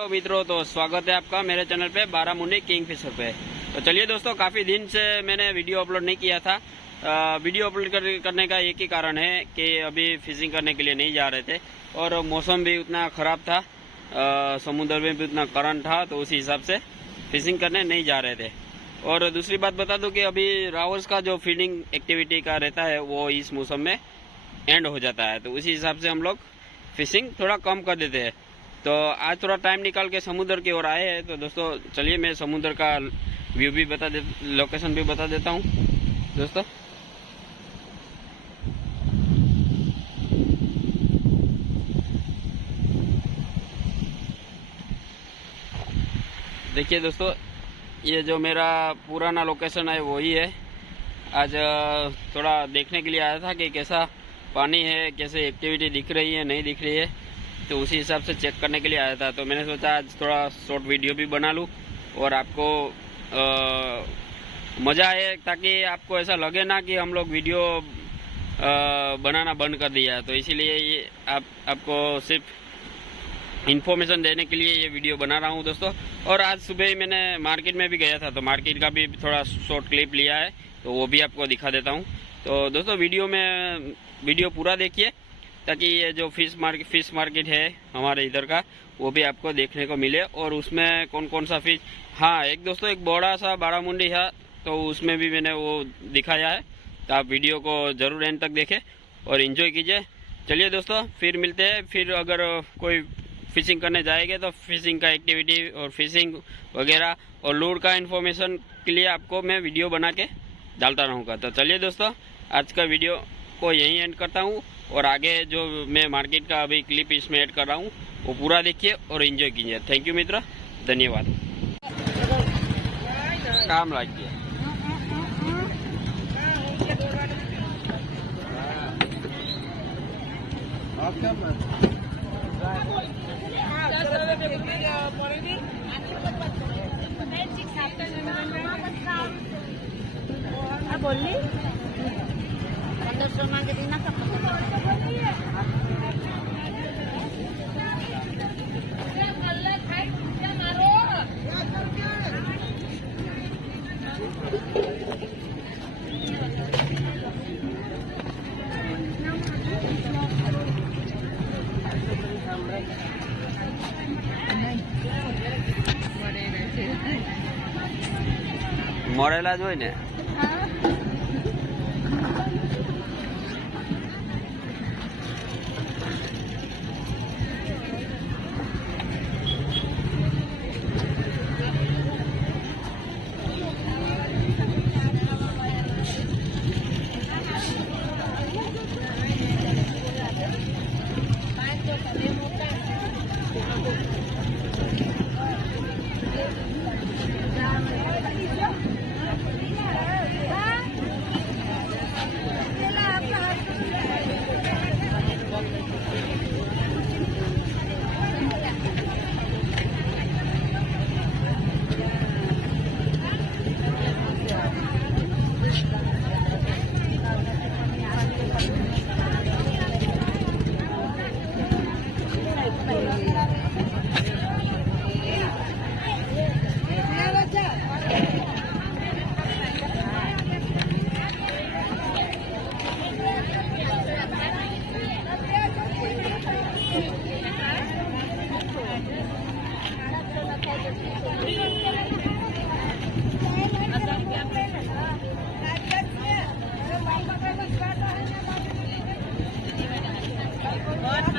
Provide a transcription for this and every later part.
Hello मित्रों, तो स्वागत है आपका मेरे चैनल पे बारामुंडी किंगफिशर पे। तो चलिए दोस्तों, काफ़ी दिन से मैंने वीडियो अपलोड नहीं किया था। वीडियो अपलोड करने का एक ही कारण है कि अभी फिशिंग करने के लिए नहीं जा रहे थे और मौसम भी उतना ख़राब था, समुद्र में भी उतना करंट था, तो उसी हिसाब से फिशिंग करने नहीं जा रहे थे। और दूसरी बात बता दूं कि अभी रावर्स का जो फीडिंग एक्टिविटी का रहता है वो इस मौसम में एंड हो जाता है, तो उसी हिसाब से हम लोग फिशिंग थोड़ा कम कर देते हैं। तो आज थोड़ा टाइम निकाल के समुद्र की ओर आए हैं। तो दोस्तों चलिए मैं समुद्र का व्यू भी लोकेशन भी बता देता हूँ दोस्तों। देखिए दोस्तों, ये जो मेरा पुराना लोकेशन है वही है। आज थोड़ा देखने के लिए आया था कि कैसा पानी है, कैसे एक्टिविटी दिख रही है नहीं दिख रही है, तो उसी हिसाब से चेक करने के लिए आया था। तो मैंने सोचा आज थोड़ा शॉर्ट वीडियो भी बना लूँ और आपको मज़ा आए, ताकि आपको ऐसा लगे ना कि हम लोग वीडियो बनाना बंद कर दिया है। तो इसीलिए ये आपको सिर्फ इन्फॉर्मेशन देने के लिए ये वीडियो बना रहा हूँ दोस्तों। और आज सुबह ही मैंने मार्केट में भी गया था, तो मार्केट का भी थोड़ा शॉर्ट क्लिप लिया है, तो वो भी आपको दिखा देता हूँ। तो दोस्तों वीडियो पूरा देखिए, ताकि ये जो फिश मार्केट है हमारे इधर का वो भी आपको देखने को मिले और उसमें कौन कौन सा फिश। हाँ एक दोस्तों, एक बड़ा सा बारामुंडी है, तो उसमें भी मैंने वो दिखाया है। तो आप वीडियो को ज़रूर एंड तक देखें और एंजॉय कीजिए। चलिए दोस्तों फिर मिलते हैं। फिर अगर कोई फिशिंग करने जाएंगे तो फिशिंग का एक्टिविटी और फिशिंग वगैरह और लूर का इन्फॉर्मेशन के लिए आपको मैं वीडियो बना के डालता रहूँगा। तो चलिए दोस्तों, आज का वीडियो को यहीं एंड करता हूँ और आगे जो मैं मार्केट का अभी क्लिप इसमें ऐड कर रहा हूँ वो पूरा देखिए और एंजॉय कीजिए। थैंक यू मित्र, धन्यवाद। काम लागिए बोली 1500 मांगे देना का मरेला જ હોય ને।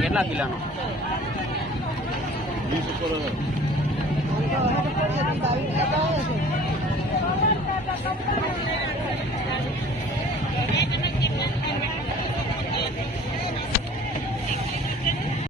કેટલા કિલોનો? 20 ઉપર